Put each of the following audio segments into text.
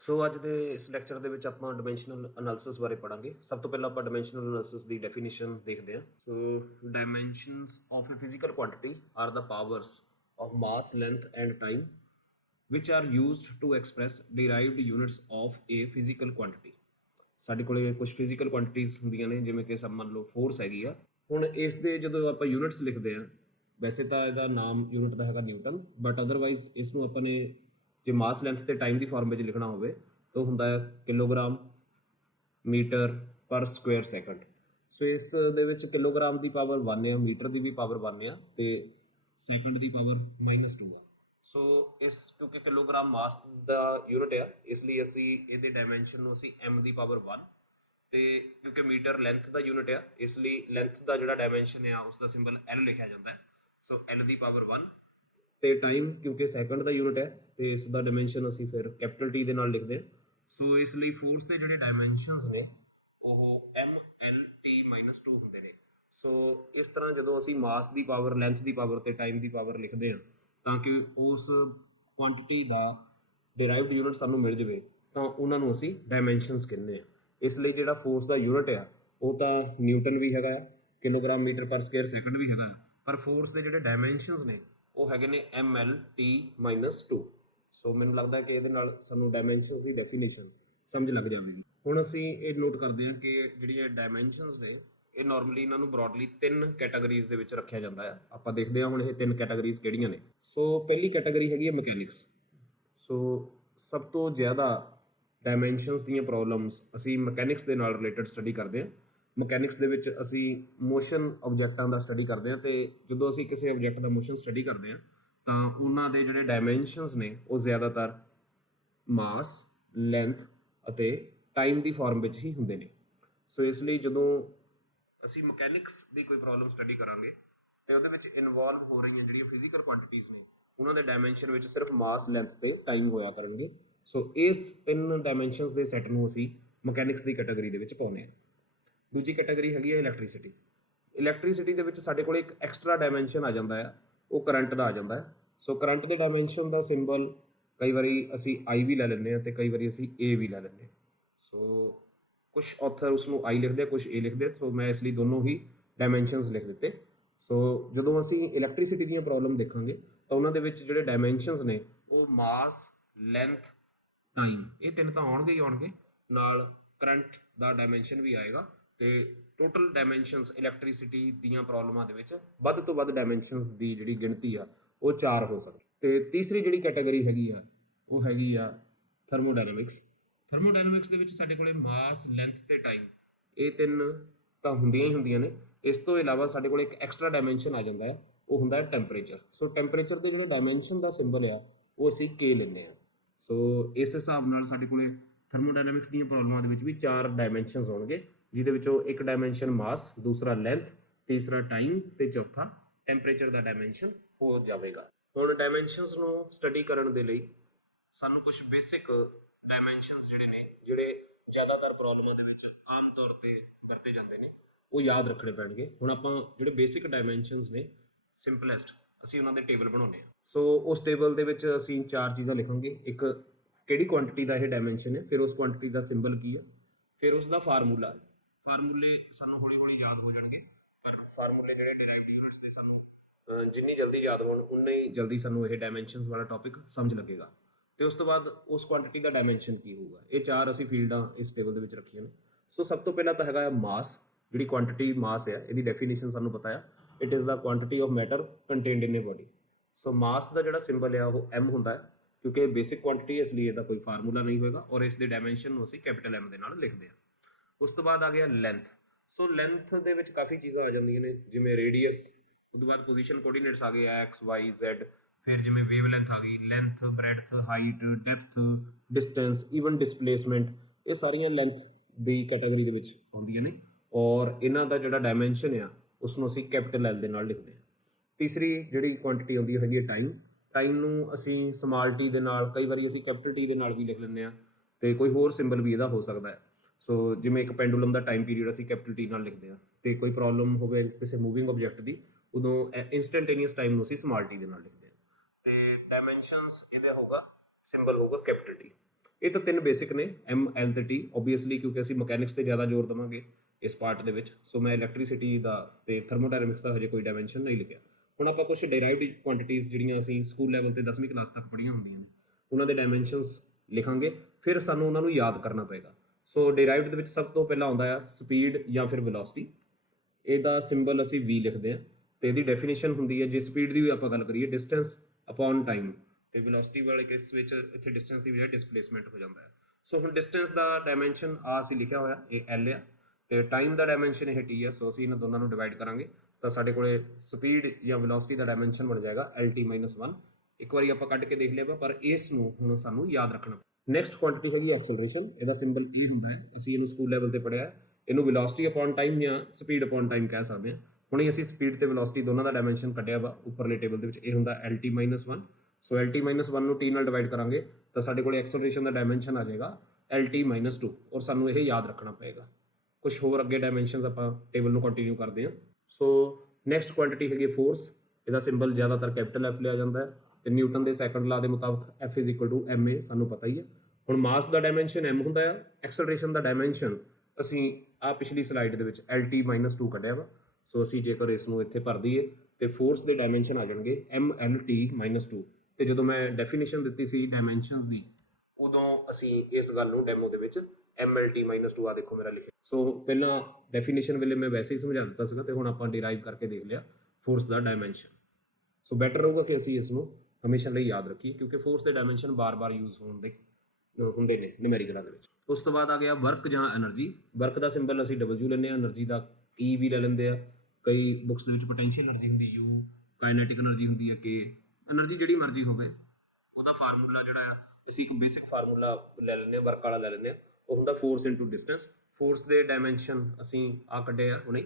ਸੋ ਅੱਜ ਦੇ ਇਸ ਲੈਕਚਰ ਦੇ ਵਿੱਚ ਆਪਾਂ ਡਾਇਮੈਂਸ਼ਨਲ ਐਨਾਲਿਸਿਸ ਬਾਰੇ ਪੜਾਂਗੇ। ਸਭ ਤੋਂ ਪਹਿਲਾਂ ਆਪਾਂ ਡਾਇਮੈਂਸ਼ਨਲ ਐਨਾਲਿਸਿਸ ਦੀ ਡੈਫੀਨੇਸ਼ਨ ਦੇਖਦੇ ਹਾਂ। So dimensions of a physical quantity are the powers of mass, length and time which are used to express derived units of a physical quantity। ਸਾਡੇ ਕੋਲੇ ਕੁਝ ਫਿਜ਼ੀਕਲ ਕੁਆਂਟੀਟੀਜ਼ ਹੁੰਦੀਆਂ ਨੇ, ਜਿਵੇਂ ਕਿ ਸਭ ਮੰਨ ਲਓ ਫੋਰਸ ਹੈਗੀ ਆ। ਹੁਣ ਇਸ ਦੇ ਜਦੋਂ ਆਪਾਂ ਯੂਨਿਟਸ ਲਿਖਦੇ ਆ, ਵੈਸੇ ਤਾਂ ਇਹਦਾ ਨਾਮ ਯੂਨਿਟ ਦਾ ਹੈਗਾ ਨਿਊਟਨ, ਬਟ ਅਦਰਵਾਈਜ਼ ਇਸ ਨੂੰ ਆਪਾਂ ਨੇ ਜੇ ਮਾਸ, ਲੈਂਥ ਤੇ ਟਾਈਮ ਦੀ ਫਾਰਮ ਵਿੱਚ ਲਿਖਣਾ ਹੋਵੇ ਤਾਂ ਹੁੰਦਾ ਹੈ kilogram metre per square second. So ਇਸ ਦੇ ਵਿੱਚ ਕਿਲੋਗ੍ਰਾਮ ਦੀ ਪਾਵਰ 1 ਆ, ਮੀਟਰ ਦੀ ਵੀ ਪਾਵਰ 1 ਆ ਤੇ ਸੈਕੰਡ ਦੀ ਪਾਵਰ -2 ਆ। ਸੋ ਇਸ ਕਿਉਂਕਿ ਕਿਲੋਗ੍ਰਾਮ ਮਾਸ ਦਾ ਯੂਨਿਟ ਆ, ਇਸ ਲਈ ਅਸੀਂ ਇਹਦੇ ਡਾਇਮੈਂਸ਼ਨ ਨੂੰ ਅਸੀਂ m ਦੀ ਪਾਵਰ 1 ਤੇ ਕਿਉਂਕਿ ਮੀਟਰ ਲੈਂਥ ਦਾ ਯੂਨਿਟ ਆ, ਇਸ ਲਈ ਲੈਂਥ ਦਾ ਜਿਹੜਾ ਡਾਇਮੈਂਸ਼ਨ ਆ ਉਸ ਦਾ ਸਿੰਬਲ l ਲਿਖਿਆ ਜਾਂਦਾ ਹੈ। ਸੋ l ਦੀ ਪਾਵਰ 1 ਤੇ ਟਾਈਮ ਕਿਉਂਕਿ ਸੈਕੰਡ ਦਾ ਯੂਨਿਟ ਹੈ ਤੇ ਇਸ ਦਾ ਡਾਇਮੈਂਸ਼ਨ ਅਸੀਂ ਫਿਰ ਕੈਪੀਟਲ T ਦੇ ਨਾਲ ਲਿਖਦੇ ਹਾਂ। ਸੋ ਇਸ ਲਈ ਫੋਰਸ ਦੇ ਜਿਹੜੇ ਡਾਇਮੈਂਸ਼ਨਸ ਨੇ ਉਹ m/l/t-2 ਹੁੰਦੇ ਨੇ। ਸੋ ਇਸ ਤਰ੍ਹਾਂ ਜਦੋਂ ਅਸੀਂ ਮਾਸ ਦੀ ਪਾਵਰ, ਲੈਂਥ ਦੀ ਪਾਵਰ ਤੇ ਟਾਈਮ ਦੀ ਪਾਵਰ ਲਿਖਦੇ ਹਾਂ ਤਾਂ ਕਿ ਉਸ ਕੁਆਂਟੀਟੀ ਦਾ ਡਿਰਾਈਵਡ ਯੂਨਿਟ ਸਾਨੂੰ ਮਿਲ ਜਾਵੇ ਤਾਂ ਉਹਨਾਂ ਨੂੰ ਅਸੀਂ ਡਾਇਮੈਂਸ਼ਨਸ ਕਹਿੰਦੇ ਹਾਂ। ਇਸ ਲਈ ਜਿਹੜਾ ਫੋਰਸ ਦਾ ਯੂਨਿਟ ਆ ਉਹ ਤਾਂ ਨਿਊਟਨ ਵੀ ਹੈਗਾ ਆ, kilogram metre per square second ਵੀ ਹੈਗਾ, ਪਰ ਫੋਰਸ ਦੇ ਜਿਹੜੇ ਡਾਇਮੈਂਸ਼ਨਸ ਨੇ ਉਹ ਹੈਗੇ ਨੇ ml/t-2। ਸੋ ਮੈਨੂੰ ਲੱਗਦਾ ਕਿ ਇਹਦੇ ਨਾਲ ਸਾਨੂੰ ਡਾਇਮੈਂਸ਼ਨਸ ਦੀ ਡੈਫੀਨੇਸ਼ਨ ਸਮਝ ਲੱਗ ਜਾਵੇਗੀ। ਹੁਣ ਅਸੀਂ ਇਹ ਨੋਟ ਕਰਦੇ ਹਾਂ ਕਿ ਜਿਹੜੀਆਂ ਡਾਇਮੈਂਸ਼ਨਸ ਨੇ ਇਹ ਨਾਰਮਲੀ ਇਹਨਾਂ ਨੂੰ ਬ੍ਰੌਡਲੀ 3 ਕੈਟਾਗਰੀਜ਼ ਦੇ ਵਿੱਚ ਰੱਖਿਆ ਜਾਂਦਾ ਹੈ। ਆਪਾਂ ਦੇਖਦੇ ਹਾਂ ਹੁਣ ਇਹ 3 ਕੈਟਾਗਰੀਜ਼ ਕਿਹੜੀਆਂ ਨੇ। ਸੋ ਪਹਿਲੀ ਕੈਟਾਗਰੀ ਹੈਗੀ ਹੈ ਮਕੈਨਿਕਸ। ਸੋ ਸਭ ਤੋਂ ਜ਼ਿਆਦਾ ਡਾਇਮੈਂਸ਼ਨਸ ਦੀਆਂ ਪ੍ਰੋਬਲਮਸ ਅਸੀਂ ਮਕੈਨਿਕਸ ਦੇ ਨਾਲ ਰਿਲੇਟਡ ਸਟੱਡੀ ਕਰਦੇ ਹਾਂ। ਮਕੈਨਿਕਸ ਦੇ ਵਿੱਚ ਅਸੀਂ ਮੋਸ਼ਨ ਆਬਜੈਕਟਾਂ ਦਾ ਸਟੱਡੀ ਕਰਦੇ ਹਾਂ ਤੇ ਜਦੋਂ ਅਸੀਂ ਕਿਸੇ ਆਬਜੈਕਟ ਦਾ ਮੋਸ਼ਨ ਸਟੱਡੀ ਕਰਦੇ ਹਾਂ ਤਾਂ ਉਹਨਾਂ ਦੇ ਜਿਹੜੇ ਡਾਇਮੈਂਸ਼ਨਸ ਨੇ ਉਹ ਜ਼ਿਆਦਾਤਰ ਮਾਸ, ਲੈਂਥ ਅਤੇ ਟਾਈਮ ਦੀ ਫਾਰਮ ਵਿੱਚ ਹੀ ਹੁੰਦੇ ਨੇ। ਸੋ ਇਸ ਲਈ ਜਦੋਂ ਅਸੀਂ ਮਕੈਨਿਕਸ ਦੀ ਕੋਈ ਪ੍ਰੋਬਲਮ ਸਟੱਡੀ ਕਰਾਂਗੇ ਤੇ ਉਹਦੇ ਵਿੱਚ ਇਨਵੋਲਵ ਹੋ ਰਹੀਆਂ ਜਿਹੜੀਆਂ ਫਿਜ਼ੀਕਲ ਕੁਆਂਟੀਟੀਜ਼ ਨੇ ਉਹਨਾਂ ਦੇ ਡਾਇਮੈਂਸ਼ਨ ਵਿੱਚ ਸਿਰਫ ਮਾਸ, ਲੈਂਥ ਤੇ ਟਾਈਮ ਹੋਇਆ ਕਰਨਗੇ। ਸੋ ਇਸ 3 ਡਾਇਮੈਂਸ਼ਨਸ ਦੇ ਸੈੱਟ ਨੂੰ ਅਸੀਂ ਮਕੈਨਿਕਸ ਦੀ ਕੈਟਾਗਰੀ ਦੇ ਵਿੱਚ ਪਾਉਂਦੇ ਹਾਂ। ਦੂਜੀ ਕੈਟਾਗਰੀ ਹੈਗੀ ਹੈ ਇਲੈਕਟ੍ਰੀਸਿਟੀ। ਇਲੈਕਟ੍ਰੀਸਿਟੀ ਦੇ ਵਿੱਚ ਸਾਡੇ ਕੋਲ ਇੱਕ ਐਕਸਟਰਾ ਡਾਇਮੈਂਸ਼ਨ ਆ ਜਾਂਦਾ ਹੈ, ਉਹ ਕਰੰਟ ਦਾ ਆ ਜਾਂਦਾ ਹੈ। ਸੋ ਕਰੰਟ ਦੇ ਡਾਇਮੈਂਸ਼ਨ ਦਾ ਸਿੰਬਲ ਕਈ ਵਾਰੀ ਅਸੀਂ I ਵੀ ਲੈ ਲੈਂਦੇ ਹਾਂ ਤੇ ਕਈ ਵਾਰੀ ਅਸੀਂ A ਵੀ ਲੈ ਲੈਂਦੇ ਹਾਂ। ਸੋ ਕੁਝ ਆਥਰ ਉਸਨੂੰ I ਲਿਖਦੇ, ਕੁਝ A ਲਿਖਦੇ, ਸੋ ਮੈਂ ਇਸ ਲਈ ਦੋਨੋਂ ਹੀ ਡਾਇਮੈਂਸ਼ਨਸ ਲਿਖ ਦਿੱਤੇ। ਸੋ ਜਦੋਂ ਅਸੀਂ ਇਲੈਕਟ੍ਰੀਸਿਟੀ ਦੀਆਂ ਪ੍ਰੋਬਲਮ ਦੇਖਾਂਗੇ ਤਾਂ ਉਹਨਾਂ ਦੇ ਵਿੱਚ ਜਿਹੜੇ ਡਾਇਮੈਂਸ਼ਨਸ ਨੇ ਉਹ ਮਾਸ, ਲੈਂਥ, ਟਾਈਮ, ਇਹ 3 ਤਾਂ ਆਉਣਗੇ ਹੀ ਆਉਣਗੇ, ਨਾਲ ਕਰੰਟ ਦਾ ਡਾਇਮੈਂਸ਼ਨ ਵੀ ਆਏਗਾ ਤੇ ਟੋਟਲ ਡਾਇਮੈਂਸ਼ਨਸ ਇਲੈਕਟ੍ਰੀਸਿਟੀ ਦੀਆਂ ਪ੍ਰੋਬਲਮਾਂ ਦੇ ਵਿੱਚ ਵੱਧ ਤੋਂ ਵੱਧ ਡਾਇਮੈਂਸ਼ਨਸ ਦੀ ਜਿਹੜੀ ਗਿਣਤੀ ਆ ਉਹ 4 ਹੋ ਸਕਦੀ। ਤੇ ਤੀਸਰੀ ਜਿਹੜੀ ਕੈਟਾਗਰੀ ਹੈਗੀ ਆ ਉਹ ਹੈਗੀ ਆ ਥਰਮੋਡਾਇਨਾਮਿਕਸ। ਥਰਮੋਡਾਇਨਾਮਿਕਸ ਦੇ ਵਿੱਚ ਸਾਡੇ ਕੋਲੇ ਮਾਸ, ਲੈਂਥ ਤੇ ਟਾਈਮ ਇਹ 3 ਤਾਂ ਹੁੰਦੀਆਂ ਹੀ ਹੁੰਦੀਆਂ ਨੇ। ਇਸ ਤੋਂ ਇਲਾਵਾ ਸਾਡੇ ਕੋਲ ਇੱਕ ਐਕਸਟਰਾ ਡਾਇਮੈਂਸ਼ਨ ਆ ਜਾਂਦਾ ਹੈ, ਉਹ ਹੁੰਦਾ ਹੈ ਟੈਂਪਰੇਚਰ। ਸੋ ਟੈਂਪਰੇਚਰ ਦੇ ਜਿਹੜੇ ਡਾਇਮੈਂਸ਼ਨ ਦਾ ਸਿੰਬਲ ਆ ਉਹ ਅਸੀਂ K ਲੈਂਦੇ ਹਾਂ। ਸੋ ਇਸ ਹਿਸਾਬ ਨਾਲ ਸਾਡੇ ਕੋਲੇ ਥਰਮੋਡਾਇਨਾਮਿਕਸ ਦੀਆਂ ਪ੍ਰੋਬਲਮਾਂ ਦੇ ਵਿੱਚ ਵੀ 4 ਡਾਇਮੈਂਸ਼ਨਸ ਹੋਣਗੇ, ਜਿਹਦੇ ਵਿੱਚੋਂ ਇੱਕ ਡਾਇਮੈਂਸ਼ਨ ਮਾਸ, ਦੂਸਰਾ ਲੈਂਥ, ਤੀਸਰਾ ਟਾਈਮ ਤੇ ਚੌਥਾ ਟੈਂਪਰੇਚਰ ਦਾ ਡਾਇਮੈਂਸ਼ਨ ਹੋ ਜਾਵੇਗਾ। ਹੁਣ ਡਾਇਮੈਂਸ਼ਨਸ ਨੂੰ ਸਟੱਡੀ ਕਰਨ ਦੇ ਲਈ ਸਾਨੂੰ ਕੁਝ ਬੇਸਿਕ ਡਾਇਮੈਂਸ਼ਨਸ ਜਿਹੜੇ ਨੇ, ਜਿਹੜੇ ਜ਼ਿਆਦਾਤਰ ਪ੍ਰੋਬਲਮਾਂ ਦੇ ਵਿੱਚ ਆਮ ਤੌਰ ਤੇ ਵਰਤੇ ਜਾਂਦੇ ਨੇ, ਉਹ ਯਾਦ ਰੱਖਣੇ ਪੈਣਗੇ। ਹੁਣ ਆਪਾਂ ਜਿਹੜੇ ਬੇਸਿਕ ਡਾਇਮੈਂਸ਼ਨਸ ਨੇ ਸਿੰਪਲੈਸਟ, ਅਸੀਂ ਉਹਨਾਂ ਦੇ ਟੇਬਲ ਬਣਾਉਂਦੇ ਹਾਂ। ਸੋ ਉਸ ਟੇਬਲ ਦੇ ਵਿੱਚ ਅਸੀਂ 4 ਚੀਜ਼ਾਂ ਲਿਖਾਂਗੇ। ਇੱਕ ਕਿਹੜੀ ਕੁਆਂਟੀਟੀ ਦਾ ਇਹ ਡਾਇਮੈਂਸ਼ਨ ਹੈ, ਫਿਰ ਉਸ ਕੁਆਂਟੀਟੀ ਦਾ ਸਿੰਬਲ ਕੀ ਹੈ, ਫਿਰ ਉਸ ਦਾ ਫਾਰਮੂਲਾ। ਫਾਰਮੂਲੇ ਸਾਨੂੰ ਹੌਲੀ ਹੌਲੀ ਯਾਦ ਹੋ ਜਾਣਗੇ, ਪਰ ਫਾਰਮੂਲੇ ਜਿਹੜੇ ਡਿਰਾਈਵਡ ਯੂਨਿਟਸ ਦੇ ਸਾਨੂੰ ਜਿੰਨੀ ਜਲਦੀ ਯਾਦ ਹੋਣ ਉਨਾ ਹੀ ਜਲਦੀ ਸਾਨੂੰ ਇਹ ਡਾਇਮੈਂਸ਼ਨਸ ਵਾਲਾ ਟੌਪਿਕ ਸਮਝ ਲੱਗੇਗਾ। ਤੇ ਉਸ ਤੋਂ ਬਾਅਦ ਉਸ ਕੁਆਂਟੀਟੀ ਦਾ ਡਾਇਮੈਂਸ਼ਨ ਕੀ ਹੋਊਗਾ। ਇਹ 4 ਅਸੀਂ ਫੀਲਡਾਂ ਇਸ ਟੇਬਲ ਦੇ ਵਿੱਚ ਰੱਖੀਆਂ ਨੇ। ਸੋ ਸਭ ਤੋਂ ਪਹਿਲਾਂ ਤਾਂ ਹੈਗਾ ਮਾਸ। ਜਿਹੜੀ ਕੁਆਂਟੀਟੀ ਮਾਸ ਹੈ ਇਹਦੀ ਡੈਫੀਨੇਸ਼ਨ ਸਾਨੂੰ ਪਤਾ ਆ, it is the quantity of matter contained in a body. So mass ਦਾ ਜਿਹੜਾ ਸਿੰਬਲ ਆ ਉਹ M ਹੁੰਦਾ ਹੈ, ਕਿਉਂਕਿ ਬੇਸਿਕ ਕੁਆਂਟੀਟੀ ਇਸ ਲਈ ਇਹਦਾ ਕੋਈ ਫਾਰਮੂਲਾ ਨਹੀਂ ਹੋਏਗਾ, ਔਰ ਇਸ ਦੇ ਡਾਇਮੈਂਸ਼ਨ ਨੂੰ ਅਸੀਂ ਕੈਪੀਟਲ M ਦੇ ਨਾਲ ਲਿਖਦੇ ਹਾਂ। ਉਸ ਤੋਂ ਬਾਅਦ ਆ ਗਿਆ ਲੈਂਥ। ਸੋ ਲੈਂਥ ਦੇ ਵਿੱਚ ਕਾਫੀ ਚੀਜ਼ਾਂ ਆ ਜਾਂਦੀਆਂ ਨੇ, ਜਿਵੇਂ ਰੇਡੀਅਸ, ਉਸ ਤੋਂ ਬਾਅਦ ਪੋਜੀਸ਼ਨ ਕੋਆਰਡੀਨੇਟਸ ਆ ਗਏ X, Y, Z, ਫਿਰ ਜਿਵੇਂ ਵੇਵ ਲੈਂਥ ਆ ਗਈ, length, breadth, height, depth, distance, even displacement, ਇਹ ਸਾਰੀਆਂ ਲੈਂਥ ਦੀ ਕੈਟਾਗਰੀ ਦੇ ਵਿੱਚ ਆਉਂਦੀਆਂ ਨੇ ਔਰ ਇਹਨਾਂ ਦਾ ਜਿਹੜਾ ਡਾਇਮੈਂਸ਼ਨ ਆ ਉਸ ਨੂੰ ਅਸੀਂ ਕੈਪੀਟਲ L ਦੇ ਨਾਲ ਲਿਖਦੇ ਹਾਂ। ਤੀਸਰੀ ਜਿਹੜੀ ਕੁਆਂਟੀਟੀ ਆਉਂਦੀ ਹੈਗੀ ਹੈ ਟਾਈਮ। ਟਾਈਮ ਨੂੰ ਅਸੀਂ ਸਮਾਲ ਟੀ ਦੇ ਨਾਲ, ਕਈ ਵਾਰੀ ਅਸੀਂ ਕੈਪੀਟਲ T ਦੇ ਨਾਲ ਵੀ ਲਿਖ ਲੈਂਦੇ ਹਾਂ ਤੇ ਕੋਈ ਹੋਰ ਸਿੰਬਲ ਵੀ ਇਹਦਾ ਹੋ ਸਕਦਾ ਹੈ। ਸੋ ਜਿਵੇਂ ਇੱਕ ਪੈਂਡੂਲਮ ਦਾ ਟਾਈਮ ਪੀਰੀਅਡ ਅਸੀਂ ਕੈਪੀਟਲ T ਨਾਲ ਲਿਖਦੇ ਹਾਂ ਤੇ ਕੋਈ ਪ੍ਰੋਬਲਮ ਹੋਵੇ ਕਿਸੇ ਮੂਵਿੰਗ ਆਬਜੈਕਟ ਦੀ, ਉਦੋਂ ਇੰਸਟੈਂਟੇਨੀਅਸ ਟਾਈਮ ਨੂੰ ਅਸੀਂ ਸਮਾਲ ਟੀ ਦੇ ਨਾਲ ਲਿਖਦੇ ਹਾਂ ਤੇ ਡਾਇਮੈਂਸ਼ਨਸ ਇਹਦਾ ਹੋਗਾ, ਸਿੰਬਲ ਹੋਊਗਾ ਕੈਪੀਟਲ T। ਇਹ ਤਾਂ ਤਿੰਨ ਬੇਸਿਕ ਨੇ, ਐਮ ਐਲ ਤੇ ਟੀ, ਓਬਵੀਅਸਲੀ ਕਿਉਂਕਿ ਅਸੀਂ ਮਕੈਨਿਕਸ ਤੇ ਜ਼ਿਆਦਾ ਜ਼ੋਰ ਦੇਵਾਂਗੇ ਇਸ ਪਾਰਟ ਦੇ ਵਿੱਚ। ਸੋ ਮੈਂ ਇਲੈਕਟ੍ਰੀਸਿਟੀ ਦਾ ਤੇ ਥਰਮੋਡਾਇਨਾਮਿਕਸ ਦਾ ਹਜੇ ਕੋਈ ਡਾਇਮੈਂਸ਼ਨ ਨਹੀਂ ਲਿਖਿਆ। ਹੁਣ ਆਪਾਂ ਕੁਝ ਡੇਰਾਈਵਡ ਕੁਆਂਟੀਟੀਜ਼ ਜਿਹੜੀਆਂ ਅਸੀਂ ਸਕੂਲ ਲੈਵਲ ਤੇ 10ਵੀਂ ਕਲਾਸ ਤੱਕ ਪੜ੍ਹੀਆਂ ਹੁੰਦੀਆਂ ਨੇ ਉਹਨਾਂ ਦੇ ਡਾਇਮੈਂਸ਼ਨਸ ਲਿਖਾਂਗੇ, ਫਿਰ ਸਾਨੂੰ ਉਹਨਾਂ ਨੂੰ ਯਾਦ ਕਰਨਾ ਪਏਗਾ। ਸੋ ਡੇਰਾਈਵਡ ਦੇ ਵਿੱਚ ਸਭ ਤੋਂ ਪਹਿਲਾਂ ਆਉਂਦਾ ਆ ਸਪੀਡ ਜਾਂ ਫਿਰ ਵੈਲੋਸਿਟੀ। ਇਹਦਾ ਸਿੰਬਲ ਅਸੀਂ v ਲਿਖਦੇ ਹਾਂ ਤੇ ਇਹਦੀ ਡੈਫੀਨੇਸ਼ਨ ਹੁੰਦੀ ਹੈ, ਜੇ ਸਪੀਡ ਦੀ ਵੀ ਆਪਾਂ ਗੱਲ ਕਰੀਏ, ਡਿਸਟੈਂਸ ਅਪੋਨ ਟਾਈਮ, ਤੇ ਵੈਲੋਸਿਟੀ ਵਾਲੇ ਕੇਸ ਵਿੱਚ ਇੱਥੇ ਡਿਸਟੈਂਸ ਦੀ ਬਜਾਏ ਡਿਸਪਲੇਸਮੈਂਟ ਹੋ ਜਾਂਦਾ ਹੈ। ਸੋ ਹੁਣ ਡਿਸਟੈਂਸ ਦਾ ਡਾਇਮੈਂਸ਼ਨ ਆ ਅਸੀਂ ਲਿਖਿਆ ਹੋਇਆ, ਇਹ l ਆ, ਤੇ ਟਾਈਮ ਦਾ ਡਾਇਮੈਂਸ਼ਨ ਇਹ t ਆ। ਸੋ ਅਸੀਂ ਇਹਨਾਂ ਦੋਨਾਂ ਨੂੰ ਡਿਵਾਈਡ ਕਰਾਂਗੇ ਤਾਂ ਸਾਡੇ ਕੋਲੇ ਸਪੀਡ ਜਾਂ ਵੈਲੋਸਿਟੀ ਦਾ ਡਾਇਮੈਂਸ਼ਨ ਬਣ ਜਾਏਗਾ lt-1। ਇੱਕ ਵਾਰੀ ਆਪਾਂ ਕੱਢ ਕੇ ਦੇਖ ਲਿਆ ਪਰ ਇਸ ਨੂੰ ਹੁਣ ਸਾਨੂੰ ਯਾਦ ਰੱਖਣਾ। ਨੈਕਸਟ ਕੁਆਂਟੀਟੀ ਹੈਗੀ ਐਕਸਲਰੇਸ਼ਨ। ਇਹਦਾ ਸਿੰਬਲ ਇਹ ਹੁੰਦਾ ਹੈ, ਅਸੀਂ ਇਹਨੂੰ ਸਕੂਲ ਲੈਵਲ ਤੇ ਪੜ੍ਹਿਆ, ਇਹਨੂੰ ਵੈਲੋਸਿਟੀ ਅਪੋਨ ਟਾਈਮ ਜਾਂ ਸਪੀਡ ਅਪੋਨ ਟਾਈਮ ਕਹਿ ਸਕਦੇ ਹਾਂ। ਹੁਣੇ ਅਸੀਂ ਸਪੀਡ ਤੇ ਵੈਲੋਸਿਟੀ ਦੋਨਾਂ ਦਾ ਡਾਇਮੈਂਸ਼ਨ ਕੱਢਿਆ ਵਾ ਉੱਪਰਲੇ ਟੇਬਲ ਦੇ ਵਿੱਚ, ਇਹ ਹੁੰਦਾ lt-1। ਸੋ lt-1 ਨੂੰ t ਨਾਲ ਡਿਵਾਈਡ ਕਰਾਂਗੇ ਤਾਂ ਸਾਡੇ ਕੋਲ ਐਕਸਲਰੇਸ਼ਨ ਦਾ ਡਾਇਮੈਂਸ਼ਨ ਆ ਜਾਏਗਾ lt-2, ਔਰ ਸਾਨੂੰ ਇਹ ਯਾਦ ਰੱਖਣਾ ਪਏਗਾ। ਕੁਝ ਹੋਰ ਅੱਗੇ ਡਾਇਮੈਂਸ਼ਨਸ ਆਪਾਂ ਟੇਬਲ ਨੂੰ ਕੰਟੀਨਿਊ ਕਰਦੇ ਹਾਂ। ਸੋ ਨੈਕਸਟ ਕੁਆਂਟੀਟੀ ਹੈਗੀ ਫੋਰਸ। ਇਹਦਾ ਸਿੰਬਲ ਜ਼ਿਆਦਾਤਰ ਕੈਪੀਟਲ F ਲਿਆ ਜਾਂਦਾ ਹੈ ਤੇ ਨਿਊਟਨ ਦੇ ਸੈਕੰਡ ਲਾ ਦੇ ਮੁਤਾਬਕ F = ma ਸਾਨੂੰ ਪਤਾ ਹੀ ਹੈ। ਹੁਣ ਮਾਸ ਦਾ ਡਾਇਮੈਂਸ਼ਨ m ਹੁੰਦਾ ਆ, ਐਕਸਲਰੇਸ਼ਨ ਦਾ ਡਾਇਮੈਂਸ਼ਨ ਅਸੀਂ ਆ ਪਿਛਲੀ ਸਲਾਈਡ ਦੇ ਵਿੱਚ lt-2 ਕੱਢਿਆ ਵਾ। ਸੋ ਅਸੀਂ ਜੇਕਰ ਇਸ ਨੂੰ ਇੱਥੇ ਭਰ ਦਈਏ ਤੇ ਫੋਰਸ ਦੇ ਡਾਇਮੈਂਸ਼ਨ ਆ ਜਾਣਗੇ mlt-2। ਤੇ ਜਦੋਂ ਮੈਂ ਡੈਫੀਨੇਸ਼ਨ ਦਿੱਤੀ ਸੀ ਡਾਇਮੈਂਸ਼ਨਸ ਦੀ, ਉਦੋਂ ਅਸੀਂ ਇਸ ਗੱਲ ਨੂੰ ਡੈਮੋ ਦੇ ਵਿੱਚ mlt-2 ਆ ਦੇਖੋ ਮੇਰਾ ਲਿਖਿਆ। ਸੋ ਪਹਿਲਾਂ ਡੈਫੀਨੇਸ਼ਨ ਵੇਲੇ ਮੈਂ ਵੈਸੇ ਹੀ ਸਮਝਾ ਦਿੱਤਾ ਸੀਗਾ ਤੇ ਹੁਣ ਆਪਾਂ ਡਿਰਾਈਵ ਕਰਕੇ ਦੇਖ ਲਿਆ ਫੋਰਸ ਦਾ ਡਾਇਮੈਂਸ਼ਨ। ਸੋ ਬੈਟਰ ਰਹੂਗਾ ਕਿ ਅਸੀਂ ਇਸ ਨੂੰ ਹਮੇਸ਼ਾ ਲਈ ਯਾਦ ਰੱਖੀਏ ਕਿਉਂਕਿ ਫੋਰਸ ਦੇ ਡਾਇਮੈਂਸ਼ਨ ਬਾਰ-ਬਾਰ ਯੂਜ਼ ਹੁੰਦੇ ਨੇ ਨਿਊਮੈਰੀਕਲਾਂ ਦੇ ਵਿੱਚ। ਉਸ ਤੋਂ ਬਾਅਦ ਆ ਗਿਆ ਵਰਕ ਜਾਂ એનર્ਜੀ। ਵਰਕ ਦਾ ਸਿੰਬਲ ਅਸੀਂ W ਲੈਂਦੇ ਹਾਂ, એનર્ਜੀ ਦਾ E ਵੀ ਲੈ ਲੈਂਦੇ ਆ। ਕਈ ਬੁੱਕਸ ਦੇ ਵਿੱਚ ਪੋਟੈਂਸ਼ੀਅਲ એનર્ਜੀ ਹੁੰਦੀ U, ਕਾਈਨੈਟਿਕ એનર્ਜੀ ਹੁੰਦੀ ਹੈ K। એનર્ਜੀ ਜਿਹੜੀ ਮਰਜ਼ੀ ਹੋਵੇ, ਉਹਦਾ ਫਾਰਮੂਲਾ ਜਿਹੜਾ ਆ ਅਸੀਂ ਇੱਕ ਬੇਸਿਕ ਫਾਰਮੂਲਾ ਲੈ ਲੈਂਦੇ ਹਾਂ, ਵਰਕ ਵਾਲਾ ਲੈ ਲੈਂਦੇ ਹਾਂ। ਉਹ ਹੁੰਦਾ ਫੋਰਸ ਇਨਟੂ ਡਿਸਟੈਂਸ। ਫੋਰਸ ਦੇ ਡਾਇਮੈਂਸ਼ਨ ਅਸੀਂ ਆ ਕੱਢੇ ਆ ਹੁਣੇ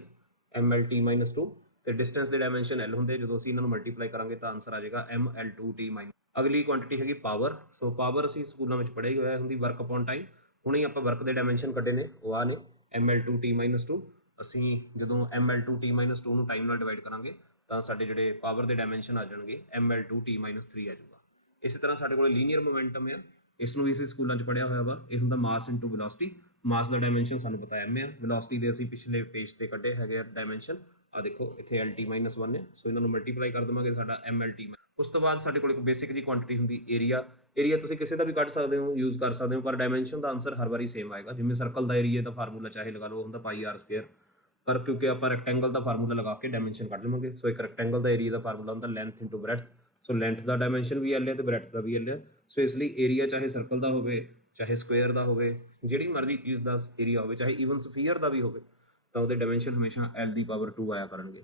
mlt-2 ਤੇ ਡਿਸਟੈਂਸ ਦੇ ਡਾਇਮੈਂਸ਼ਨ l ਹੁੰਦੇ। ਜਦੋਂ ਅਸੀਂ ਇਹਨਾਂ ਨੂੰ ਮਲਟੀਪਲਾਈ ਕਰਾਂਗੇ ਤਾਂ ਆਨਸਰ ਆ ਜਾਏਗਾ ml2t-। ਅਗਲੀ ਕੁਆਂਟੀਟੀ ਹੈਗੀ ਪਾਵਰ। ਸੋ ਪਾਵਰ ਅਸੀਂ ਸਕੂਲਾਂ ਵਿੱਚ ਪੜ੍ਹਿਆ ਹੀ ਹੋਇਆ, ਹੁੰਦੀ ਵਰਕ ਅਪੋਨ ਟਾਈਮ। ਹੁਣੇ ਆਪਾਂ ਵਰਕ ਦੇ ਡਾਇਮੈਂਸ਼ਨ ਕੱਢੇ ਨੇ, ਉਹ ਆ ਨੇ ml2t-2। ਅਸੀਂ ਜਦੋਂ ml2t-2 ਨੂੰ ਟਾਈਮ ਨਾਲ ਡਿਵਾਈਡ ਕਰਾਂਗੇ ਤਾਂ ਸਾਡੇ ਜਿਹੜੇ ਪਾਵਰ ਦੇ ਡਾਇਮੈਂਸ਼ਨ ਆ ਜਾਣਗੇ ml2t-3 ਆ ਜਾਊਗਾ। ਇਸੇ ਤਰ੍ਹਾਂ ਸਾਡੇ ਕੋਲ ਲੀਨੀਅਰ ਮੋਮੈਂਟਮ ਆ, ਇਸ ਨੂੰ ਵੀ ਅਸੀਂ ਸਕੂਲਾਂ 'ਚ ਪੜ੍ਹਿਆ ਹੋਇਆ ਵਾ। ਇਹ ਹੁੰਦਾ ਮਾਸ ਇਨਟੂ ਵੈਲੋਸਿਟੀ। ਮਾਸ ਦਾ ਡਾਇਮੈਂਸ਼ਨ ਸਾਨੂੰ ਪਤਾ m ਆ, ਵੈਲੋਸਿਟੀ ਦੇ ਅਸੀਂ ਪਿਛਲੇ ਪੇਜ ਤੇ ਕੱਢੇ ਹੈਗੇ ਆ ਡਾਇਮੈਂਸ਼ਨ। ਆ ਦੇਖੋ ਇੱਥੇ lt-1 ਹੈ, ਸੋ ਇਹਨਾਂ ਨੂੰ ਮਲਟੀਪਲਾਈ ਕਰ ਦੇਵਾਂਗੇ, ਸਾਡਾ mlt। ਉਸ ਤੋਂ ਬਾਅਦ ਸਾਡੇ ਕੋਲ ਇੱਕ ਬੇਸਿਕ ਜੀ ਕੁਆਂਟੀਟੀ ਹੁੰਦੀ ਏਰੀਆ। ਏਰੀਆ ਤੁਸੀਂ ਕਿਸੇ ਦਾ ਵੀ ਕੱਢ ਸਕਦੇ ਹੋ, ਯੂਜ਼ ਕਰ ਸਕਦੇ ਹੋ, ਪਰ ਡਾਇਮੈਂਸ਼ਨ ਦਾ ਆਨਸਰ ਹਰ ਵਾਰੀ ਸੇਮ ਆਏਗਾ। ਜਿਵੇਂ ਸਰਕਲ ਦਾ ਏਰੀਆ ਦਾ ਫਾਰਮੂਲਾ ਚਾਹੇ ਲਗਾ ਲਓ, ਹੁੰਦਾ πr², ਪਰ ਕਿਉਂਕਿ ਆਪਾਂ ਰੈਕਟੈਂਗਲ ਦਾ ਫਾਰਮੂਲਾ ਲਗਾ ਕੇ ਡਾਇਮੈਂਸ਼ਨ ਕੱਢ ਲਵਾਂਗੇ। ਸੋ ਇੱਕ ਰੈਕਟੈਂਗਲ ਦਾ ਏਰੀਆ ਦਾ ਫਾਰਮੂਲਾ ਹੁੰਦਾ ਲੈਂਥ ਇਨਟੂ ਬ੍ਰੈਡਥ। ਸੋ ਲੈਂਥ ਦਾ ਡਾਇਮੈਂਸ਼ਨ ਵੀ l ਹੈ ਤੇ ਬ੍ਰੈਡਥ ਦਾ ਵੀ l ਹੈ। ਸੋ ਇਸ ਲਈ ਏਰੀਆ ਚਾਹੇ ਸਰਕਲ ਦਾ ਹੋਵੇ, ਚਾਹੇ ਸਕੁਅਰ ਦਾ ਹੋਵੇ, ਜਿਹੜੀ ਮਰਜ਼ੀ ਚੀਜ਼ ਦਾ ਏਰੀਆ ਹੋਵੇ, ਚਾਹੇ ਈਵਨ ਸਫੀਅਰ ਦਾ ਵੀ ਹੋਵੇ, ਤਾਂ ਉਹਦੇ ਡਾਇਮੈਂਸ਼ਨ ਹਮੇਸ਼ਾ l⁻² ਆਇਆ ਕਰਨਗੇ।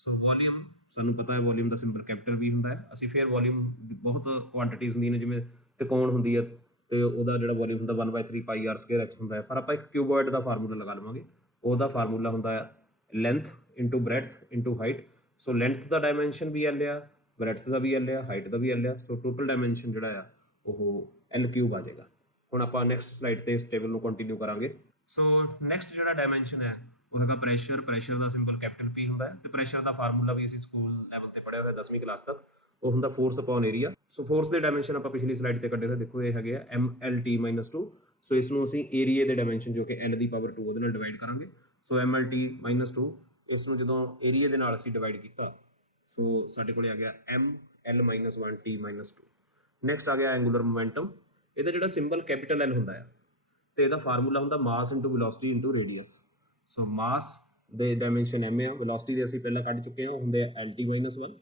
ਸੋ ਵੋਲੀਅਮ, ਸਾਨੂੰ ਪਤਾ ਹੈ ਵੋਲੀਅਮ ਦਾ ਸਿੰਬਲ ਕੈਪੀਟਲ V ਹੁੰਦਾ ਹੈ। ਅਸੀਂ ਫਿਰ ਵੋਲੀਅਮ ਦੀ ਬਹੁਤ ਕੁਆਂਟੀਟੀਜ਼ ਹੁੰਦੀਆਂ ਨੇ, ਜਿਵੇਂ ਤਿਕੋਣ ਹੁੰਦੀ ਹੈ ਤੇ ਉਹਦਾ ਜਿਹੜਾ ਵੋਲੀਅਮ ਹੁੰਦਾ 1/3 πr² ਹੁੰਦਾ ਹੈ, ਪਰ ਆਪਾਂ ਇੱਕ ਕਿਊਬੋਇਡ ਦਾ ਫਾਰਮੂਲਾ ਲਗਾ ਲਵਾਂਗੇ। ਉਹਦਾ ਫਾਰਮੂਲਾ ਹੁੰਦਾ ਹੈ length into breadth into height. So length ਦਾ ਡਾਇਮੈਂਸ਼ਨ ਵੀ l ਆ, ਬ੍ਰੈਡਥ ਦਾ ਵੀ l ਆ, ਹਾਈਟ ਦਾ ਵੀ l ਆ। ਸੋ ਟੋਟਲ ਡਾਇਮੈਂਸ਼ਨ ਜਿਹੜਾ ਆ ਉਹ l³ ਆ ਜਾਏਗਾ। ਹੁਣ ਆਪਾਂ ਨੈਕਸਟ ਸਲਾਈਡ ਤੇ ਇਸ ਟੇਬਲ ਨੂੰ ਕੰਟੀਨਿਊ ਕਰਾਂਗੇ। ਸੋ ਨੈਕਸਟ ਜਿਹੜਾ ਡਾਇਮੈਂਸ਼ਨ ਹੈ ਉਹ ਹੈਗਾ ਪ੍ਰੈਸ਼ਰ। ਪ੍ਰੈਸ਼ਰ ਦਾ ਸਿੰਬਲ ਕੈਪੀਟਲ P ਹੁੰਦਾ ਹੈ ਤੇ ਪ੍ਰੈਸ਼ਰ ਦਾ ਫਾਰਮੂਲਾ ਵੀ ਅਸੀਂ ਸਕੂਲ ਲੈਵਲ ਤੇ ਪੜ੍ਹਿਆ ਹੋਇਆ 10ਵੀਂ ਕਲਾਸ ਤੱਕ, ਉਹ ਹੁੰਦਾ ਫੋਰਸ ਅਪੋਨ ਏਰੀਆ। ਸੋ ਫੋਰਸ ਦੇ ਡਾਇਮੈਂਸ਼ਨ ਆਪਾਂ ਪਿਛਲੀ ਸਲਾਈਡ ਤੇ ਕੱਢੇ ਹੋਏ, ਦੇਖੋ ਇਹ ਹੈਗੇ ਆ mlt-2। ਸੋ ਇਸ ਨੂੰ ਅਸੀਂ ਏਰੀਆ ਦੇ ਡਾਇਮੈਂਸ਼ਨ ਜੋ ਕਿ l⁻² ਉਹਦੇ ਨਾਲ ਡਿਵਾਈਡ ਕਰਾਂਗੇ। ਸੋ mlt-2, ਇਸ ਨੂੰ ਜਦੋਂ ਏਰੀਆ ਦੇ ਨਾਲ ਅਸੀਂ ਡਿਵਾਈਡ ਕੀਤਾ ਸੋ ਸਾਡੇ ਕੋਲ ਆ ਗਿਆ ml-1t-2। ਨੈਕਸਟ ਆ ਗਿਆ ਐਂਗੂਲਰ ਮੋਮੈਂਟਮ। ਇਹਦਾ ਜਿਹੜਾ ਸਿੰਬਲ ਕੈਪੀਟਲ L ਹੁੰਦਾ ਆ ਤੇ ਇਹਦਾ ਫਾਰਮੂਲਾ ਹੁੰਦਾ ਮਾਸ ਇਨਟੂ ਵੈਲੋਸਿਟੀ ਇਨਟੂ ਰੇਡੀਅਸ। ਸੋ ਮਾਸ ਦੇ ਡਾਇਮੈਂਸ਼ਨ m ਆ, ਵੈਲੋਸਿਟੀ ਦੇ ਅਸੀਂ ਪਹਿਲਾਂ ਕੱਢ ਚੁੱਕੇ ਹਾਂ, ਹੁੰਦੇ ਆ lt-1।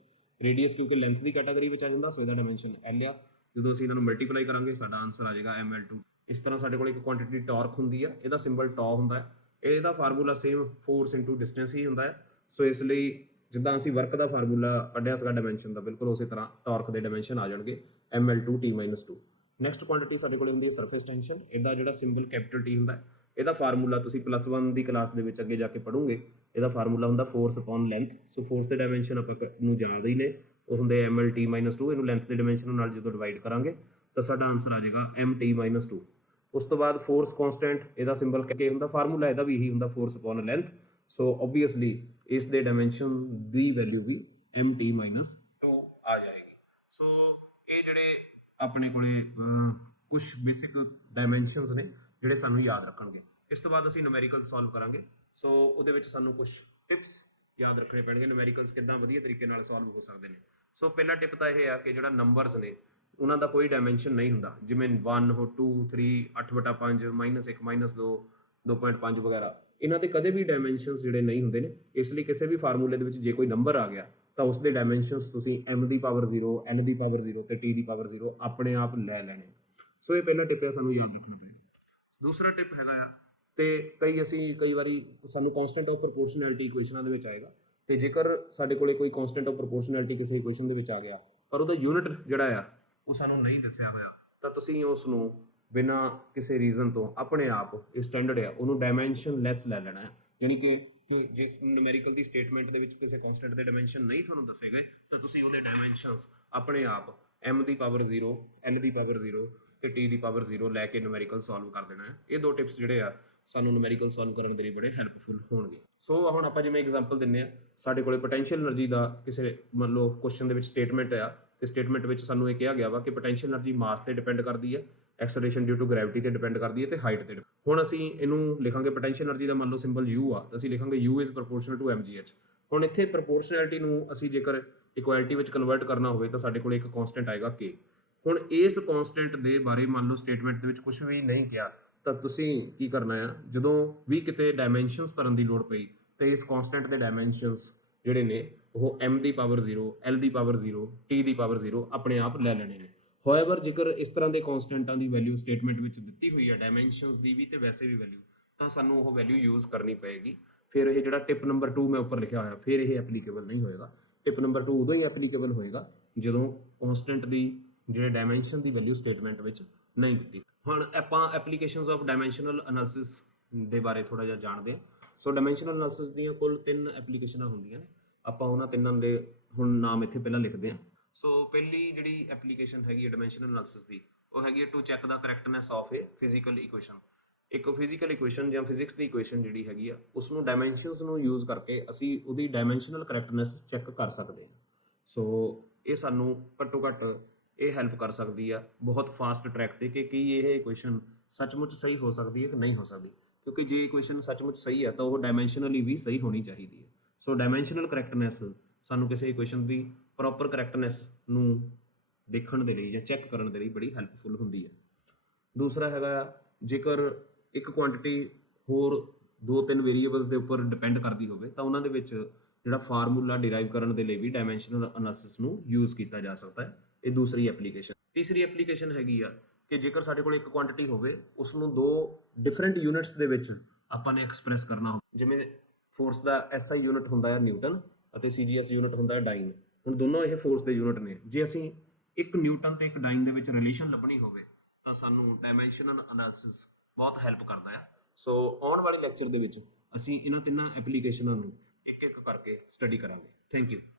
ਰੇਡੀਅਸ ਕਿਉਂਕਿ ਲੈਂਥ ਦੀ ਕੈਟਾਗਰੀ ਵਿੱਚ ਆ ਜਾਂਦਾ, ਸੋ ਇਹਦਾ ਡਾਇਮੈਂਸ਼ਨ l ਆ। ਜਦੋਂ ਅਸੀਂ ਇਹਨਾਂ ਨੂੰ ਮਲਟੀਪਲਾਈ ਕਰਾਂਗੇ ਸਾਡਾ ਆਨਸਰ ਆ ਜਾਏਗਾ ml2। ਇਸ ਤਰ੍ਹਾਂ ਸਾਡੇ ਕੋਲ ਇੱਕ ਕੁਆਂਟੀਟੀ ਟਾਰਕ ਹੁੰਦੀ ਆ, ਇਹਦਾ ਸਿੰਬਲ ਟੌ ਹੁੰਦਾ ਹੈ। ਇਹਦਾ formula same force into distance ਹੀ ਹੁੰਦਾ ਹੈ। ਸੋ ਇਸ ਲਈ ਜਿੱਦਾਂ ਅਸੀਂ ਵਰਕ ਦਾ ਫਾਰਮੂਲਾ ਕੱਢਿਆ ਸੀਗਾ ਡਾਇਮੈਂਸ਼ਨ ਦਾ, ਬਿਲਕੁਲ ਉਸੇ ਤਰ੍ਹਾਂ ਟਾਰਕ ਦੇ ਡਾਇਮੈਂਸ਼ਨ ਆ ਜਾਣਗੇ ml2t-2। ਨੈਕਸਟ ਕੁਆਂਟੀਟੀ ਸਾਡੇ ਕੋਲ ਹੁੰਦੀ ਹੈ ਸਰਫੇਸ ਟੈਂਸ਼ਨ। ਇਹਦਾ ਜਿਹੜਾ ਸਿੰਬਲ ਕੈਪੀਟਲ T ਹੁੰਦਾ, ਇਹਦਾ ਫਾਰਮੂਲਾ ਤੁਸੀਂ +1 ਦੀ ਕਲਾਸ ਦੇ ਵਿੱਚ ਅੱਗੇ ਜਾ ਕੇ ਪੜ੍ਹੋਗੇ। ਇਹਦਾ ਫਾਰਮੂਲਾ ਹੁੰਦਾ ਫੋਰਸ ਅਪੋਨ ਲੈਂਥ। ਸੋ ਫੋਰਸ ਦੇ ਡਾਇਮੈਂਸ਼ਨ ਆਪਾਂ ਨੂੰ ਯਾਦ ਹੀ ਨੇ, ਉਹ ਹੁੰਦੇ mlt-2। ਇਹਨੂੰ ਲੈਂਥ ਦੇ ਡਾਇਮੈਂਸ਼ਨ ਨਾਲ ਜਦੋਂ ਡਿਵਾਈਡ ਕਰਾਂਗੇ ਤਾਂ ਸਾਡਾ ਆਨਸਰ ਆ ਜਾਏਗਾ mt-2। ਉਸ ਤੋਂ ਬਾਅਦ ਫੋਰਸ ਕਨਸਟੈਂਟ, ਇਹਦਾ ਸਿੰਬਲ K ਹੁੰਦਾ, ਫਾਰਮੂਲਾ ਇਹਦਾ ਵੀ ਇਹੀ ਹੁੰਦਾ ਫੋਰਸ ਅਪੋਨ ਲੈਂਥ। ਸੋ ਓਬਵੀਅਸਲੀ ਇਸ ਦੇ ਡਾਇਮੈਂਸ਼ਨ ਦੀ ਵੈਲਿਊ ਵੀ mt-2 ਆ ਜਾਏਗੀ। ਸੋ ਇਹ ਜਿਹੜੇ ਆਪਣੇ ਕੋਲੇ ਕੁਝ ਬੇਸਿਕ ਡਾਇਮੈਂਸ਼ਨਸ ਨੇ ਜਿਹੜੇ ਸਾਨੂੰ ਯਾਦ ਰੱਖਣਗੇ। ਇਸ ਤੋਂ ਬਾਅਦ ਅਸੀਂ ਨੂਮੈਰੀਕਲ ਸੋਲਵ ਕਰਾਂਗੇ। ਸੋ ਉਹਦੇ ਵਿੱਚ ਸਾਨੂੰ ਕੁਝ ਟਿਪਸ ਯਾਦ ਰੱਖਣੇ ਪੈਣਗੇ, ਨੂਮੈਰੀਕਲਸ ਕਿੱਦਾਂ ਵਧੀਆ ਤਰੀਕੇ ਨਾਲ ਸੋਲਵ ਹੋ ਸਕਦੇ ਨੇ। ਸੋ ਪਹਿਲਾ ਟਿਪ ਤਾਂ ਇਹ ਆ ਕਿ ਜਿਹੜਾ ਨੰਬਰਸ ਨੇ ਉਹਨਾਂ ਦਾ ਕੋਈ ਡਾਇਮੈਂਸ਼ਨ ਨਹੀਂ ਹੁੰਦਾ, ਜਿਵੇਂ 1 ਹੋ 2 3 8/5 -1 -2 2.5 ਵਗੈਰਾ, ਇਹਨਾਂ ਦੇ ਕਦੇ ਵੀ ਡਾਇਮੈਂਸ਼ਨਸ ਜਿਹੜੇ ਨਹੀਂ ਹੁੰਦੇ ਨੇ। ਇਸ ਲਈ ਕਿਸੇ ਵੀ ਫਾਰਮੂਲੇ ਦੇ ਵਿੱਚ ਜੇ ਕੋਈ ਨੰਬਰ ਆ ਗਿਆ ਤਾਂ ਉਸ ਦੇ ਡਾਇਮੈਂਸ਼ਨਸ ਤੁਸੀਂ m ਦੀ ਪਾਵਰ 0 n ਦੀ ਪਾਵਰ 0 ਤੇ t ਦੀ ਪਾਵਰ 0 ਆਪਣੇ ਆਪ ਲੈ ਲੈਣੇ। ਸੋ ਇਹ ਪਹਿਲਾ ਟਿਪ ਹੈ, ਸਾਨੂੰ ਯਾਦ ਰੱਖਣਾ ਪਏਗਾ। ਦੂਸਰਾ ਟਿਪ ਹੈਗਾ ਆ, ਤੇ ਕਈ ਵਾਰੀ ਸਾਨੂੰ ਕਾਂਸਟੈਂਟ ਆਫ ਪ੍ਰੋਪੋਰਸ਼ਨੈਲਿਟੀ ਇਕੁਏਸ਼ਨਾਂ ਦੇ ਵਿੱਚ ਆਏਗਾ, ਤੇ ਜੇਕਰ ਸਾਡੇ ਕੋਲੇ ਕੋਈ ਕਾਂਸਟੈਂਟ ਆਫ ਪ੍ਰੋਪੋਰਸ਼ਨੈਲਿਟੀ ਕਿਸੇ ਇਕੁਏਸ਼ਨ ਦੇ ਵਿੱਚ ਆ ਗਿਆ ਪਰ ਉਹਦਾ ਯੂਨਿਟ ਜਿਹੜਾ ਆ ਉਹ ਸਾਨੂੰ ਨਹੀਂ ਦੱਸਿਆ ਹੋਇਆ, ਤਾਂ ਤੁਸੀਂ ਉਸ ਨੂੰ ਬਿਨਾਂ ਕਿਸੇ ਰੀਜ਼ਨ ਤੋਂ ਆਪਣੇ ਆਪ ਇਹ ਸਟੈਂਡਰਡ ਆ ਉਹਨੂੰ ਡਾਇਮੈਂਸ਼ਨ ਲੈਸ ਲੈ ਲੈਣਾ ਹੈ। ਯਾਨੀ ਕਿ ਜੇ ਨੂਮੈਰੀਕਲ ਦੀ ਸਟੇਟਮੈਂਟ ਦੇ ਵਿੱਚ ਕਿਸੇ ਕਾਂਸਟੈਂਟ ਦੇ ਡਾਇਮੈਂਸ਼ਨ ਨਹੀਂ ਤੁਹਾਨੂੰ ਦੱਸੇ ਗਏ ਤਾਂ ਤੁਸੀਂ ਉਹਦੇ ਡਾਇਮੈਂਸ਼ਨਸ ਆਪਣੇ ਆਪ m ਦੀ ਪਾਵਰ 0 n ਦੀ ਪਾਵਰ 0 ਤੇ t ਦੀ ਪਾਵਰ 0 ਲੈ ਕੇ ਨੂਮੈਰੀਕਲ ਸੋਲਵ ਕਰ ਦੇਣਾ ਹੈ। ਇਹ ਦੋ ਟਿਪਸ ਜਿਹੜੇ ਆ ਸਾਨੂੰ ਨੂਮੈਰੀਕਲ ਸੋਲਵ ਕਰਨ ਦੇ ਲਈ ਬੜੇ ਹੈਲਪਫੁਲ ਹੋਣਗੇ। ਸੋ ਹੁਣ ਆਪਾਂ ਜਿਵੇਂ ਐਗਜ਼ਾਮਪਲ ਦਿੰਨੇ ਆ, ਸਾਡੇ ਕੋਲੇ ਪੋਟੈਂਸ਼ੀਅਲ એનર્ਜੀ ਦਾ ਕਿਸੇ ਮੰਨ ਲਓ ਕੁਐਸਚਨ ਦੇ ਵਿੱਚ ਸਟੇਟਮੈਂਟ ਆ, ਤੇ ਸਟੇਟਮੈਂਟ ਵਿੱਚ ਸਾਨੂੰ ਇਹ ਕਿਹਾ ਗਿਆ ਵਾ ਕਿ ਪੋਟੈਂਸ਼ੀਅਲ એનર્ਜੀ ਮਾਸ ਤੇ ਡਿਪੈਂਡ ਕਰਦੀ ਹੈ, ਐਕਸਲਰੇਸ਼ਨ ਡਿਊ ਟੂ ਗ੍ਰੈਵਿਟੀ ਤੇ ਡਿਪੈਂਡ ਕਰਦੀ ਹੈ, ਤੇ ਹਾਈਟ ਤੇ। ਹੁਣ ਅਸੀਂ ਇਹਨੂੰ ਲਿਖਾਂਗੇ ਪੋਟੈਂਸ਼ੀਅਲ એનર્ਜੀ ਦਾ ਮੰਨ ਲਓ ਸਿੰਬਲ u ਆ, ਤਾਂ ਅਸੀਂ ਲਿਖਾਂਗੇ u is proportional to mgh। ਹੁਣ ਇੱਥੇ ਪ੍ਰੋਪੋਰਸ਼ਨੈਲਿਟੀ ਨੂੰ ਅਸੀਂ ਜੇਕਰ ਇਕੁਐਲਿਟੀ ਵਿੱਚ ਕਨਵਰਟ ਕਰਨਾ ਹੋਵੇ ਤਾਂ ਸਾਡੇ ਕੋਲ ਇੱਕ ਕਾਂਸਟੈਂਟ ਆਏਗਾ k। ਹੁਣ ਇਸ ਕਾਂਸਟੈਂਟ ਦੇ ਬਾਰੇ ਮੰਨ ਲਓ ਸਟੇਟਮੈਂਟ ਦੇ ਵਿੱਚ ਕੁਝ ਵੀ ਨਹੀਂ ਕਿਹਾ, ਤਾਂ ਤੁਸੀਂ ਕੀ ਕਰਨਾ ਆ, ਜਦੋਂ ਵੀ ਕਿਤੇ ਡਾਇਮੈਂਸ਼ਨਸ ਕਰਨ ਦੀ ਲੋੜ ਪਈ ਤੇ ਇਸ ਕਾਂਸਟੈਂਟ ਦੇ ਡਾਇਮੈਂਸ਼ਨਸ ਜਿਹੜੇ ਨੇ ਉਹ m ਦੀ ਪਾਵਰ 0 l ਦੀ ਪਾਵਰ 0 t ਦੀ ਪਾਵਰ 0 ਆਪਣੇ ਆਪ ਲੈ ਲੈਣੇ ਨੇ। ਹੋਏਵਰ ਜੇਕਰ ਇਸ ਤਰ੍ਹਾਂ ਦੇ ਕਾਂਸਟੈਂਟਾਂ ਦੀ ਵੈਲਿਊ ਸਟੇਟਮੈਂਟ ਵਿੱਚ ਦਿੱਤੀ ਹੋਈ ਹੈ, ਡਾਇਮੈਂਸ਼ਨਸ ਦੀ ਵੀ ਤੇ ਵੈਸੇ ਵੀ ਵੈਲਿਊ, ਤਾਂ ਸਾਨੂੰ ਉਹ ਵੈਲਿਊ ਯੂਜ਼ ਕਰਨੀ ਪਏਗੀ। ਫਿਰ ਇਹ ਜਿਹੜਾ ਟਿਪ ਨੰਬਰ 2 ਮੈਂ ਉੱਪਰ ਲਿਖਿਆ ਹੋਇਆ, ਫਿਰ ਇਹ ਐਪਲੀਕੇਬਲ ਨਹੀਂ ਹੋਏਗਾ। ਟਿਪ ਨੰਬਰ 2 ਉਦੋਂ ਹੀ ਐਪਲੀਕੇਬਲ ਹੋਏਗਾ ਜਦੋਂ ਕਾਂਸਟੈਂਟ ਦੀ ਜਿਹੜੇ ਡਾਇਮੈਂਸ਼ਨ ਦੀ ਵੈਲਿਊ ਸਟੇਟਮੈਂਟ ਵਿੱਚ ਨਹੀਂ ਦਿੱਤੀ। ਹੁਣ ਆਪਾਂ ਐਪਲੀਕੇਸ਼ਨਸ ਆਫ ਡਾਇਮੈਂਸ਼ਨਲ ਐਨਾਲਿਸਿਸ ਦੇ ਬਾਰੇ ਥੋੜਾ ਜਿਹਾ ਜਾਣਦੇ ਹਾਂ। ਸੋ ਡਾਇਮੈਂਸ਼ਨਲ ਐਨਾਲਿਸਿਸ ਦੀਆਂ ਕੁੱਲ 3 ਐਪਲੀਕੇਸ਼ਨਾਂ ਹੁੰਦੀਆਂ ਨੇ, ਆਪਾਂ ਉਹਨਾਂ ਤਿੰਨਾਂ ਦੇ ਹੁਣ ਨਾਮ ਇੱਥੇ ਪਹਿਲਾਂ ਲਿਖਦੇ ਹਾਂ। ਸੋ ਪਹਿਲੀ ਜਿਹੜੀ ਐਪਲੀਕੇਸ਼ਨ ਹੈਗੀ ਹੈ ਡਾਇਮੈਂਸ਼ਨਲ ਐਨਾਲਿਸਿਸ ਦੀ, ਉਹ ਹੈਗੀ ਹੈ to check the correctness of a physical equation. ਇੱਕ ਫਿਜ਼ੀਕਲ ਇਕੁਏਸ਼ਨ ਜਾਂ ਫਿਜ਼ਿਕਸ ਦੀ ਇਕੁਏਸ਼ਨ ਜਿਹੜੀ ਹੈਗੀ ਆ, ਉਸ ਨੂੰ ਡਾਇਮੈਂਸ਼ਨਸ ਨੂੰ ਯੂਜ਼ ਕਰਕੇ ਅਸੀਂ ਉਹਦੀ ਡਾਇਮੈਂਸ਼ਨਲ ਕਰੈਕਟਨੈਸ ਚੈੱਕ ਕਰ ਸਕਦੇ ਹਾਂ। ਸੋ ਇਹ ਸਾਨੂੰ ਘੱਟੋ ਘੱਟ ਇਹ ਹੈਲਪ ਕਰ ਸਕਦੀ ਆ ਬਹੁਤ ਫਾਸਟ ਟਰੈਕ ਤੇ ਕਿ ਕੀ ਇਹ ਇਕੁਏਸ਼ਨ ਸੱਚਮੁੱਚ ਸਹੀ ਹੋ ਸਕਦੀ ਹੈ ਕਿ ਨਹੀਂ ਹੋ ਸਕਦੀ, ਕਿਉਂਕਿ ਜੇ ਇਕੁਏਸ਼ਨ ਸੱਚਮੁੱਚ ਸਹੀ ਹੈ ਤਾਂ ਉਹ ਡਾਇਮੈਂਸ਼ਨਲੀ ਵੀ ਸਹੀ ਹੋਣੀ ਚਾਹੀਦੀ ਹੈ। ਸੋ ਡਾਇਮੈਂਸ਼ਨਲ ਕਰੈਕਟਨੈਸ ਸਾਨੂੰ ਕਿਸੇ ਇਕੁਏਸ਼ਨ ਦੀ ਪ੍ਰੋਪਰ ਕਰੈਕਟਨੈਸ ਨੂੰ ਦੇਖਣ ਦੇ ਲਈ ਜਾਂ ਚੈੱਕ ਕਰਨ ਦੇ ਲਈ ਬੜੀ ਹੈਲਪਫੁਲ ਹੁੰਦੀ ਹੈ। ਦੂਸਰਾ ਹੈਗਾ, ਜੇਕਰ ਇੱਕ ਕੁਆਂਟੀਟੀ ਹੋਰ 2-3 ਵੇਰੀਏਬਲਸ ਦੇ ਉੱਪਰ ਡਿਪੈਂਡ ਕਰਦੀ ਹੋਵੇ ਤਾਂ ਉਹਨਾਂ ਦੇ ਵਿੱਚ ਜਿਹੜਾ ਫਾਰਮੂਲਾ ਡਿਰਾਈਵ ਕਰਨ ਦੇ ਲਈ ਵੀ ਡਾਇਮੈਂਸ਼ਨਲ ਐਨਾਲਿਸਿਸ ਨੂੰ ਯੂਜ਼ ਕੀਤਾ ਜਾ ਸਕਦਾ ਹੈ। ਇਹ ਦੂਸਰੀ ਐਪਲੀਕੇਸ਼ਨ। ਤੀਸਰੀ ਐਪਲੀਕੇਸ਼ਨ ਹੈਗੀ ਆ ਕਿ ਜੇਕਰ ਸਾਡੇ ਕੋਲ ਇੱਕ ਕੁਆਂਟੀਟੀ ਹੋਵੇ, ਉਸ ਨੂੰ 2 ਡਿਫਰੈਂਟ ਯੂਨਿਟਸ ਦੇ ਵਿੱਚ ਆਪਾਂ ਨੇ ਐਕਸਪ੍ਰੈਸ ਕਰਨਾ ਹੋਵੇ, ਜਿਵੇਂ ਫੋਰਸ ਦਾ SI ਯੂਨਿਟ ਹੁੰਦਾ ਹੈ ਨਿਊਟਨ ਅਤੇ CGS ਯੂਨਿਟ ਹੁੰਦਾ ਹੈ ਡਾਈਨ। ਹੁਣ ਦੋਨੋਂ ਇਹ ਫੋਰਸ ਦੇ ਯੂਨਿਟ ਨੇ। ਜੇ ਅਸੀਂ ਇੱਕ ਨਿਊਟਨ ਤੇ ਇੱਕ ਡਾਈਨ ਦੇ ਵਿੱਚ ਰਿਲੇਸ਼ਨ ਲੱਭਣੀ ਹੋਵੇ ਤਾਂ ਸਾਨੂੰ ਡਾਇਮੈਂਸ਼ਨਲ ਐਨਾਲਿਸਿਸ ਬਹੁਤ ਹੈਲਪ ਕਰਦਾ ਹੈ। ਸੋ ਆਉਣ ਵਾਲੇ ਲੈਕਚਰ ਦੇ ਵਿੱਚ ਅਸੀਂ ਇਹਨਾਂ ਤਿੰਨਾਂ ਐਪਲੀਕੇਸ਼ਨਾਂ ਨੂੰ ਇੱਕ ਇੱਕ ਕਰਕੇ ਸਟੱਡੀ ਕਰਾਂਗੇ। Thank you.